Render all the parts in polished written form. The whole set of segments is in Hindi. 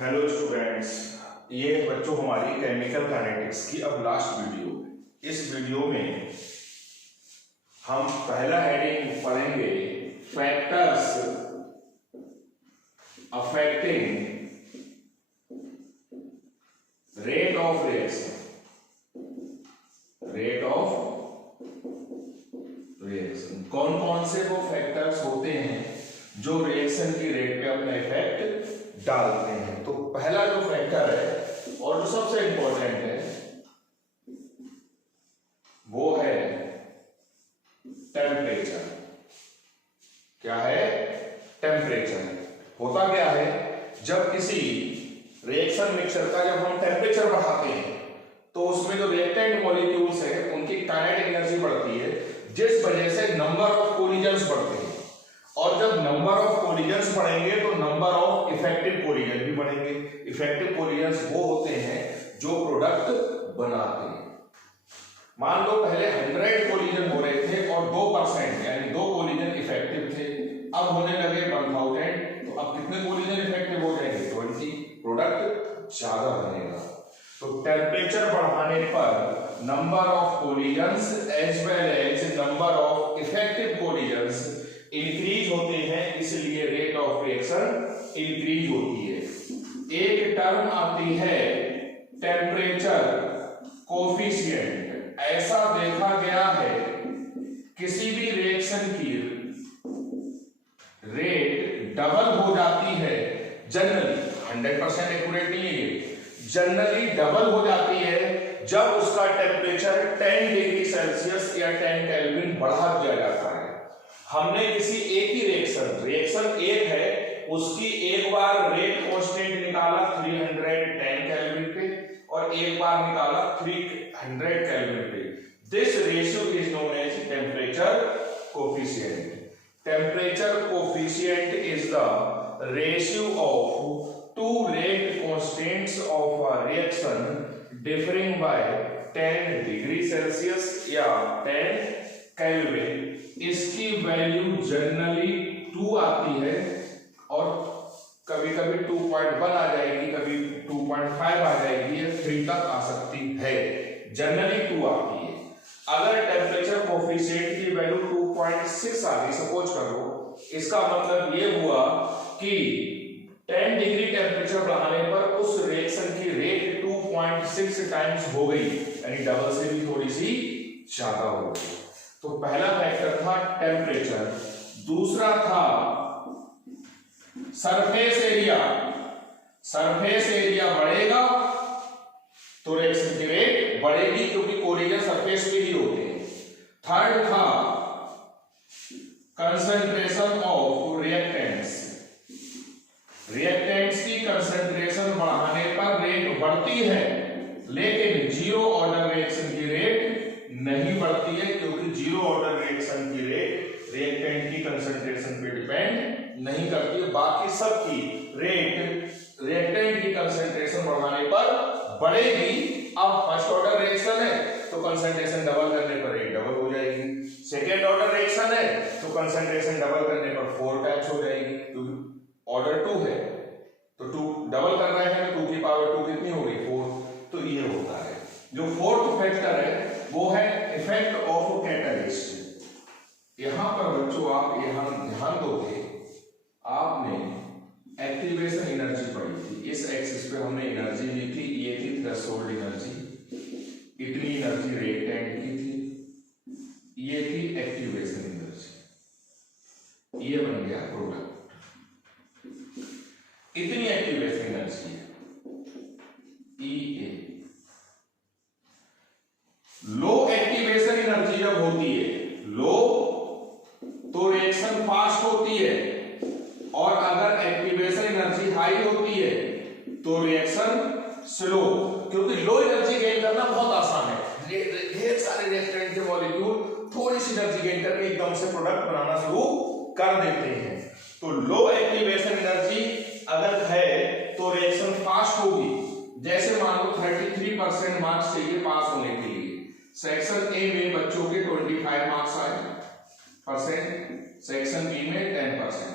हेलो स्टूडेंट्स, ये बच्चों हमारी केमिकल काइनेटिक्स की अब लास्ट वीडियो है। इस वीडियो में हम पहला हेडिंग पढ़ेंगे factors affecting rate of reaction. कौन कौन से वो फैक्टर्स होते हैं जो रिएक्शन की रेट पे अपना इफेक्ट डालते हैं। तो पहला जो फैक्टर है और जो सबसे इंपॉर्टेंट है वो है टेम्परेचर। क्या है? टेम्परेचर। होता क्या है, जब किसी रिएक्शन मिक्सचर का जब हम टेम्परेचर बढ़ाते हैं तो उसमें जो रिएक्टेंट मॉलिक्यूल्स है उनकी काइनेटिक एनर्जी बढ़ती है, जिस वजह से नंबर ऑफ कोलिजन्स बढ़ते हैं। और जब नंबर ऑफ कोलिजन्स बढ़ेंगे तो नंबर ऑफ इफेक्टिव कोलिजन भी बढ़ेंगे। इफेक्टिव कोलिजन्स वो होते हैं जो प्रोडक्ट बनाते हैं। मान लो पहले 100 कोलिजन हो रहे थे और 2% यानी 2 कोलिजन इफेक्टिव थे, अब होने लगे 1000, तो अब कितने कोलिजन इफेक्टिव हो जाएंगे? 20। प्रोडक्ट ज्यादा बनेगा। तो टेम्परेचर बढ़ाने पर number of collisions as well as number of effective collisions increase होते हैं, इसलिए रेट ऑफ रिएक्शन इंक्रीज होती है। एक टर्म आती है टेम्परेचर कोफिशिएंट। ऐसा देखा गया है किसी भी रिएक्शन की रेट डबल हो जाती है जनरली, 100% एक्यूरेट नहीं है, जनरली डबल हो जाती है जब उसका टेम्परेचर 10 डिग्री सेल्सियस या 10 केल्विन बढ़ा दिया जाता है। हमने किसी एक ही रिएक्शन एक है, उसकी एक बार रेट कांस्टेंट निकाला 310 केल्विन पे और एक बार निकाला 300 केल्विन पे। This ratio is known as temperature coefficient. Temperature coefficient is the ratio of two rate constants of a reaction differing by 10 degree Celsius या 10 केल्विन। इसकी वैल्यू जनरली 2 आती है और कभी कभी 2.1 आ जाएगी, कभी 2.5 आ जाएगी या 3 तक आ सकती है। जनरली 2 आती है। अगर टेम्परेचर कोफिशिएंट की वैल्यू 2.6 आ गई, सपोज करो, इसका मतलब ये हुआ कि 10 डिग्री टेम्परेचर बढ़ाने पर उस रिएक्शन की रेट 2.6 टाइम्स हो गई, यानी डबल से भी थोड़ी सी ज्यादा हो गई। तो पहला फैक्टर था टेम्परेचर। दूसरा था सरफेस एरिया। सरफेस एरिया बढ़ेगा तो रिएक्शन की रेट बढ़ेगी, क्योंकि कोलिजन सरफेस पे ही होते हैं। थर्ड था कंसंट्रेशन ऑफ रिएक्टेंट्स। रिएक्टेंट्स की कंसंट्रेशन बढ़ाने पर रेट बढ़ती है, लेकिन जीरो ऑर्डर रिएक्शन की रेट नहीं बढ़ती है, क्योंकि जीरो ऑर्डर रिएक्शन की रेट रिएक्टेंट की कंसंट्रेशन पे डिपेंड नहीं करती है। बाकी सब की रेट रिएक्टेंट की कंसंट्रेशन बढ़ाने पर बढ़ेगी। अब फर्स्ट ऑर्डर रिएक्शन है तो कंसंट्रेशन डबल करने पर रेट डबल हो जाएगी। सेकेंड ऑर्डर रिएक्शन है तो कंसंट्रेशन डबल करने पर 4 टाइम्स हो जाएगी, क्योंकि ऑर्डर 2 है तो 2 डबल कर रहे हैं तो 2 की पावर 2 कितनी होगी? 4। तो ये होता है। जो फोर्थ फैक्टर है वो है इफेक्ट ऑफ कैटलिस्ट। यहां पर बच्चों आप यहां ध्यान दोगे, आपने एक्टिवेशन एनर्जी पढ़ी थी। इस एक्सिस पे हमने एनर्जी ली थी, ये थी थ्रेशोल्ड एनर्जी, इतनी एनर्जी रिएक्टेंट की थी, ये थी एक्टिवेशन एनर्जी, ये बन गया प्रोडक्ट। इतनी एक्टिवेशन एनर्जी है EA। लो एक्टिवेशन एनर्जी जब होती है लो तो रिएक्शन फास्ट होती है, और अगर एक्टिवेशन एनर्जी हाई होती है तो रिएक्शन स्लो। क्योंकि लो एनर्जी गेन करना बहुत आसान है, ढेर सारे रिएक्टेंट के मॉलिक्यूल थोड़ी सी एनर्जी गेन करके एकदम से प्रोडक्ट बनाना शुरू कर देते हैं। तो लो एक्टिवेशन एनर्जी अगर है तो रिएक्शन फास्ट होगी। जैसे मान लो 33% मार्क्स चाहिए पास होने के लिए, सेक्शन ए में बच्चों के 25 मार्क्स आए परसेंट, सेक्शन बी में 10%।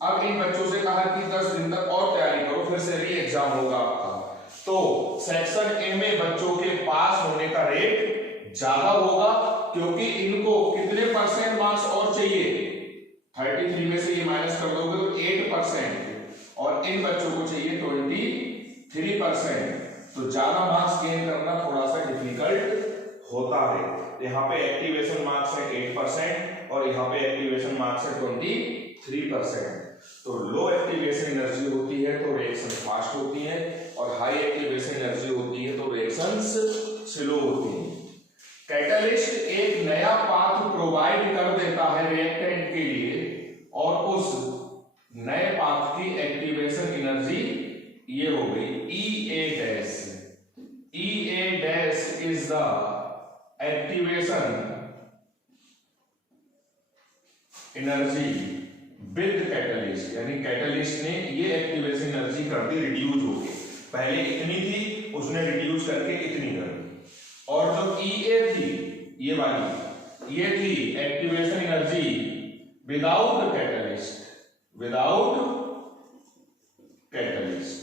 अब इन बच्चों से कहा कि 10 दिन तक और तैयारी करो, फिर कंपलसरी एग्जाम होगा आपका, तो सेक्शन ए में बच्चों के पास होने का रेट ज्यादा होगा, क्योंकि इनको कितने परसेंट मार्क्स और चाहिए, 33 में से ये माइनस कर दोगे तो 8%, और इन बच्चों को चाहिए 23%, तो ज्यादा मार्क्स गेन करना थोड़ा सा डिफिकल्ट होता है। यहाँ पे एक्टिवेशन मार्क्स है 8% और यहाँ पे एक्टिवेशन मार्क्स है 23%। तो लो एक्टिवेशन एनर्जी होती है तो रिएक्शन फास्ट होती है, और हाई एक्टिवेशन एनर्जी होती है तो रिएक्शंस स्लो होती हैं। कैटलिस्ट एक नया पाथ प्रोवाइड कर देता है रिएक्टेंट के लिए, और उस नए पाथ की एक्टिवेशन एनर्जी ये हो गई EA dash. EA dash is the activation energy with catalyst, यानी कैटलिस्ट ने ये एक्टिवेशन एनर्जी कर दी रिड्यूस होके, पहले इतनी थी उसने रिड्यूस करके इतनी कर दी, और जो EA थी ये वाली, ये थी activation energy without catalyst, without catalyst.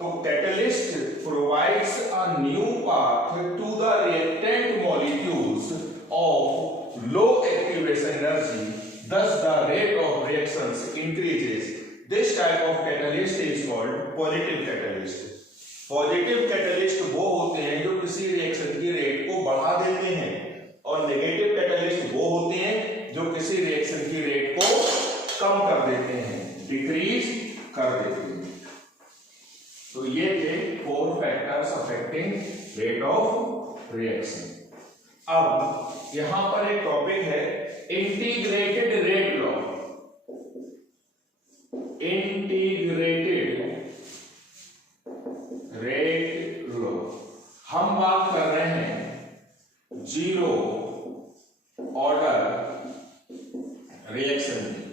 तो catalyst provides a new path to the reactant molecules of low activation energy, thus the rate of reactions increases. This type of catalyst is called positive catalyst. Positive catalyst वो होते हैं जो किसी रिएक्शन की रेट को बढ़ा देते हैं, और नेगेटिव कैटलिस्ट वो होते हैं जो किसी रिएक्शन की रेट को कम कर देते हैं, डिक्रीज कर देते हैं। तो ये थे 4 factors affecting rate of reaction. अब यहां पर एक टॉपिक है integrated rate law. Integrated rate law हम बात कर रहे हैं जीरो ऑर्डर रिएक्शन की।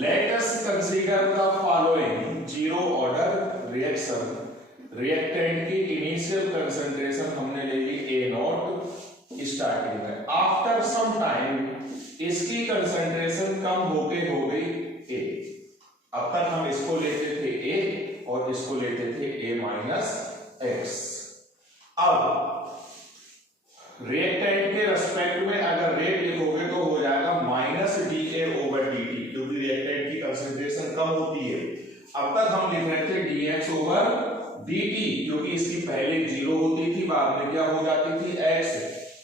Let us consider the following zero order reaction. Reactant की इनिशियल कंसंट्रेशन हमने ले ली A0 स्टार्टिंग में, आफ्टर सम टाइम इसकी कंसंट्रेशन कम होके हो गई A। अब तक हम इसको लेते थे A और इसको लेते थे A-X। अब रिएक्टेंट के रेस्पेक्ट में अगर रेट लिखोगे तो हो जाएगा -dA/dt, क्योंकि रिएक्टेंट की कंसंट्रेशन कम होती है। अब तक हम लिख रहे थे dx/dt, क्योंकि इसकी पहले 0 होती थी, बाद में क्या हो जाती थी x।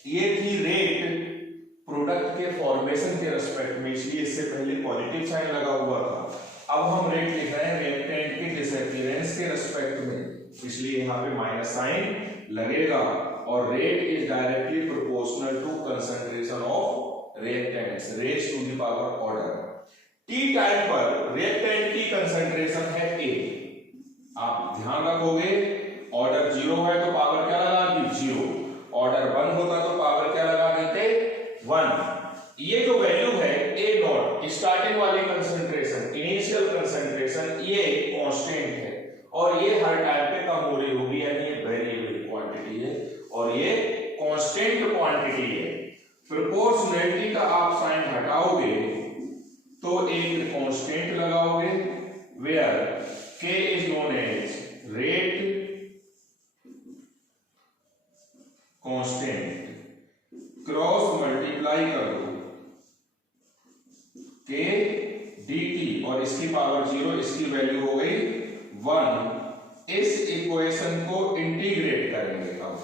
ये थी रेट प्रोडक्ट के फॉर्मेशन के रेस्पेक्ट में, इसलिए इससे पहले पॉजिटिव साइन लगा हुआ था। अब हम रेट लिख रहे हैं रिएक्टेंट के डिसअपीयरेंस के रेस्पेक्ट में, इसलिए यहाँ पे माइनस साइन लगेगा, और rate is directly proportional to concentration of reactants raise to the power order. T time पर रिएक्टेंट की कंसंट्रेशन है A। आप ध्यान रखोगे ऑर्डर 0 है तो पावर क्या लगा दी 0, ऑर्डर 1 होता तो पावर क्या लगा देते 1। ये जो वैल्यू है A0 स्टार्टिंग वाली कंसंट्रेशन, इनिशियल कंसंट्रेशन, ये कांस्टेंट है, और ये हर टाइम पे कम हो रही होगी, यानी ये वेरिएबल क्वांटिटी है और ये कांस्टेंट क्वांटिटी है। प्रोपोर्शनैलिटी का आप साइन हटाओगे तो एक कांस्टेंट लगाओगे, where K is known as rate constant, cross multiply कर दो K dt और इसकी पावर 0, इसकी वैल्यू हो गई 1। इस इक्वेशन को इंटीग्रेट करेंगे, अब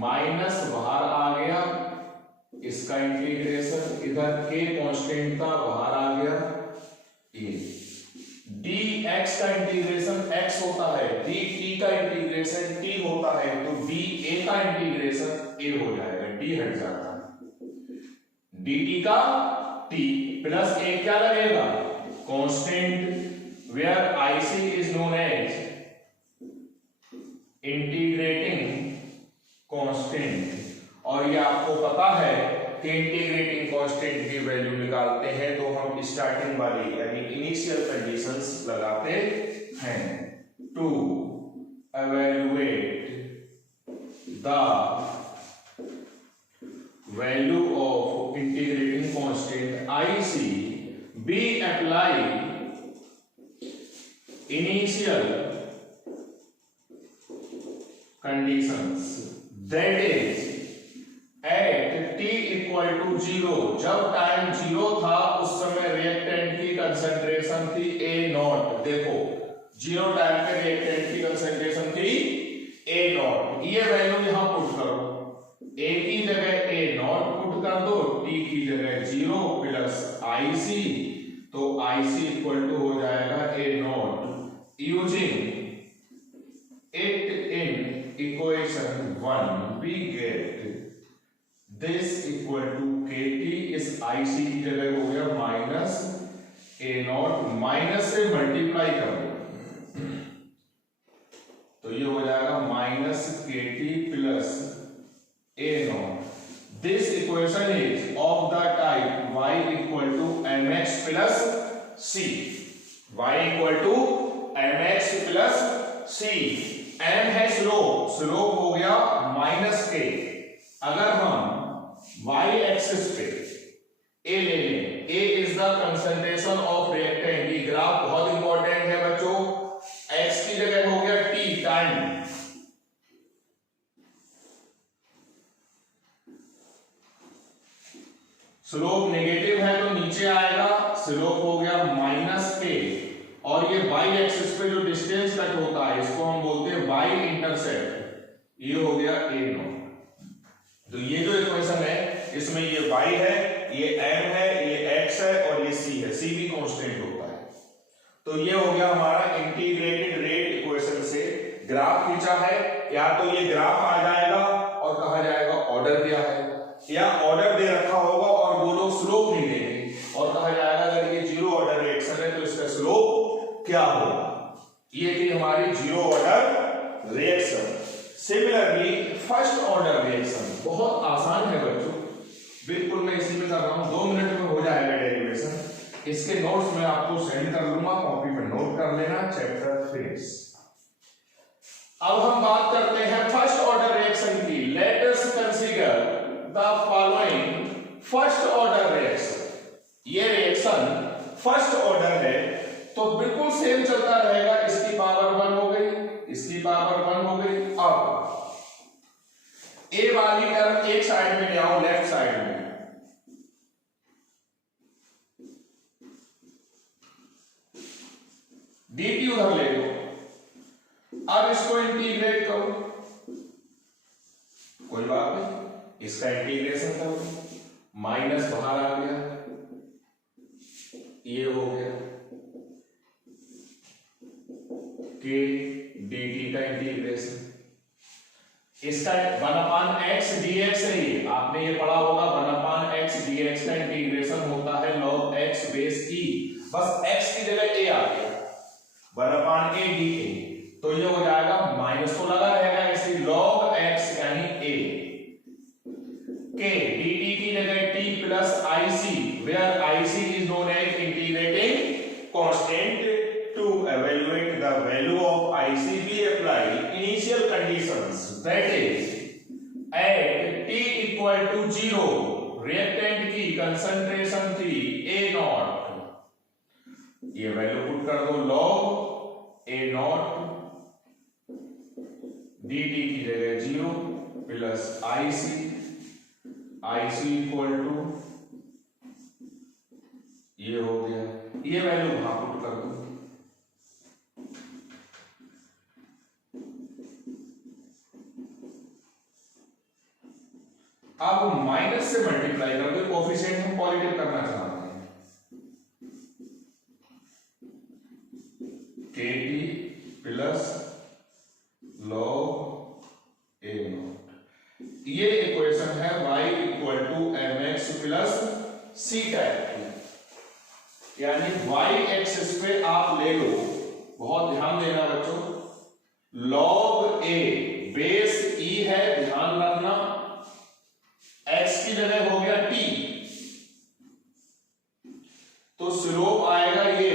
माइनस बाहर आ गया, इसका इंटीग्रेशन, इधर K कांस्टेंट था बाहर आ गया A, dx का इंटीग्रेशन x होता है, dt का इंटीग्रेशन t होता है, तो dA का इंटीग्रेशन A हो जाएगा, d हट जाता है, dt का t प्लस A क्या लगेगा constant, where IC is known as integrating constant. और ये आपको पता है कि इंटीग्रेटिंग कांस्टेंट की वैल्यू निकालते हैं तो हम स्टार्टिंग वाली यानी इनिशियल कंडीशंस लगाते हैं। To evaluate the value of integrating constant IC, be applied initial conditions, that is at t equal to 0, जब टाइम 0 था उस समय रिएक्टेंट की कंसंट्रेशन थी A नॉट। देखो 0 टाइम पे रिएक्टेंट की कंसंट्रेशन थी A नॉट। ये वैल्यू यहां पुट करो, A की जगह A नॉट पुट कर दो, T की जगह 0 प्लस IC, तो IC इक्वल टू हो जाएगा A naught. Using it in equation 1 we get this equal to KT, इस IC की जगह हो गया माइनस A नॉट, माइनस से मल्टीप्लाई कर दो तो ये हो जाएगा minus KT plus A naught. This equation is of the type y equal to mx plus c, y equal to mx plus c। m है स्लोप, स्लोप हो गया माइनस k। अगर हम y एक्सिस पे a ले लें, a is the concentration of reactant, ये ग्राफ बहुत इंपॉर्टेंट है बच्चों। x की जगह हो गया t टाइम, स्लोप नेगेटिव है तो नीचे आएगा, स्लोप हो गया माइनस के, और ये y एक्सिस पे जो डिस्टेंस कट होता है इसको हम बोलते हैं y इंटरसेप्ट, ये हो गया a नॉट। तो ये जो इक्वेशन है इसमें ये y है, ये m है, ये x है और ये c है, c भी कांस्टेंट होता है। तो ये हो गया हमारा इंटीग्रेटेड रेट इक्वेशन से ग्राफ खींचा है। या तो ये ग्राफ आ जाएगा और कहा जाएगा ऑर्डर क्या है, या ऑर्डर दे रखा होगा और वो लोग स्लोप नहीं देंगे और कहा जाएगा अगर ये जीरो ऑर्डर रिएक्शन है तो इसका स्लोप क्या होगा। ये थी हमारी zero order reaction. Similarly first order reaction बहुत आसान है बच्चों, बिल्कुल मैं इसी में कर रहा हूं, 2 मिनट में हो जाएगा डेरिवेशन। इसके नोट्स मैं आपको सेंड कर दूंगा, कॉपी पर नोट कर लेना, चैप्टर फिनिश। अब हम बात करते हैं फर्स्ट ऑर्डर रिएक्शन की। Let us consider the following first order reaction. ये रिएक्शन फर्स्ट ऑर्डर है तो बिल्कुल सेम चलता रहेगा, इसकी पावर 1 हो गई, इसकी पावर 1 हो गई। अब ए वाली टर्म एक साइड में ले आओ, लेफ्ट साइड में, dt उधर ले लो। अब इसको इंटीग्रेट करो, कोई बात नहीं, इसका इंटीग्रेशन करो, माइनस बाहर आ गया, ये हो गया के dt का इंटीग्रेशन। इसका 1/x dx है, ये आपने ये पढ़ा होगा, 1/x dx का इंटीग्रेशन होता है log x बेस e, बस x की जगह a आ गया, 1/a dA, तो ये हो जाएगा माइनस तो लगा रहेगा इसी log x यानी a के dt की जगह t plus ic, where ic is known as integrating constant. To evaluate the value of ic we apply initial conditions, that is at t equal to 0 reactant की कंसंट्रेशन थी a नॉट, ये वैल्यू पुट कर दो log a नॉट dt की जगह 0 प्लस ic इक्वल टू ये हो गया, ये वैल्यू वहां पुट कर दो। अब माइनस से मल्टीप्लाई कर दो, कोफिशिएंट हम पॉजिटिव करना चाहते हैं, KT plus log a naught. ये इक्वेशन है y equal to mx plus c type की, यानी y एक्सिस पे आप ले लो, बहुत ध्यान देना बच्चों, log a बेस e है, ध्यान रखना, x की जगह हो गया t, तो स्लोप आएगा, ये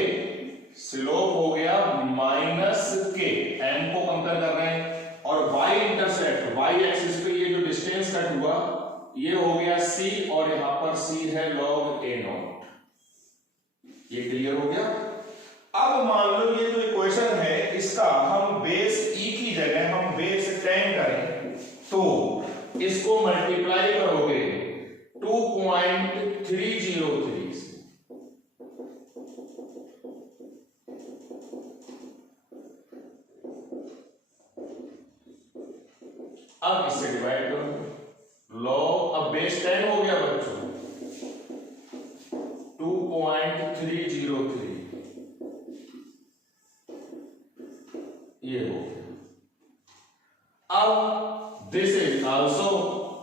स्लोप हो गया माइनस के, m को कंपेयर कर रहे हैं, और y इंटरसेप्ट y एक्सिस पे ये जो डिस्टेंस कट हुआ ये हो गया c, और यहां पर c है log a नॉट। ये क्लियर हो गया। अब मान लो ये जो इक्वेशन है इसका हम बेस ई की जगह हम बेस 10 करें तो इसको मल्टीप्लाई करोगे 2.303 से। अब इससे डिवाइड करो, लॉग, अब बेस 10 हो गया बच्चों 2.303, ये हो गया। अब this is also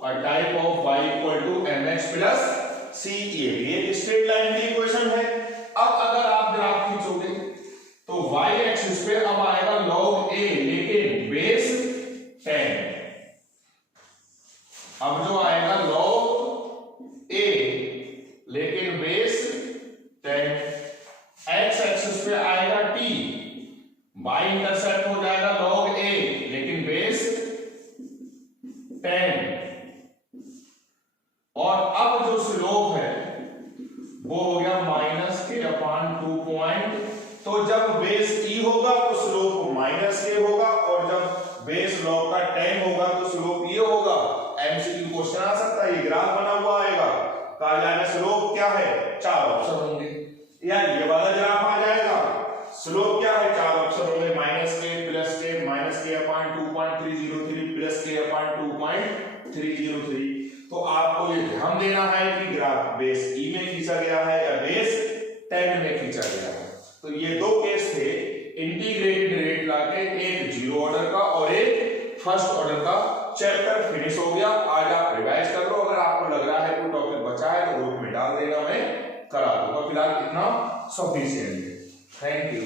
a type of y equal to mx plus c, ये भी एक स्ट्रेट लाइन की इक्वेशन है। अब अगर आप ग्राफ खींचोगे तो y एक्सिस पे अब आएगा log a लेकिन बेस 10, अब जो आएगा log a लेकिन बेस 10, x एक्सिस पे आएगा t, y इंटरसेप्ट हो जाएगा log a लेकिन बेस 10, और अब जो स्लोप है वो हो गया -k/2 तो जब बेस e होगा तो स्लोप -k होगा और जब बेस log का 10 होगा तो स्लोप ये होगा। एमसीक्यू क्वेश्चन आ सकता है, ये ग्राफ बना हुआ आएगा, कहा जाएगा स्लोप क्या है, 4 ऑप्शन होंगे, या ये वाला ग्राफ आ जाएगा, स्लोप क्या है, 4 ऑप्शन होंगे, -k plus k -k/2.303 plus k/2.303। तो आपको ये ध्यान देना है कि ग्राफ बेस ई में खींचा गया है या बेस 10 में खींचा गया है। तो ये दो केस थे, इंटीग्रेटेड रेट लाके एक 0 ऑर्डर का और एक फर्स्ट ऑर्डर का। चैप्टर फिनिश हो गया, आज आप रिवाइज कर लो, अगर आपको लग रहा है कोई टॉपिक बचा है तो ग्रुप में डाल देना, मैं करा दूंगा, फिलहाल इतना सफिशिएंट है। Thank you.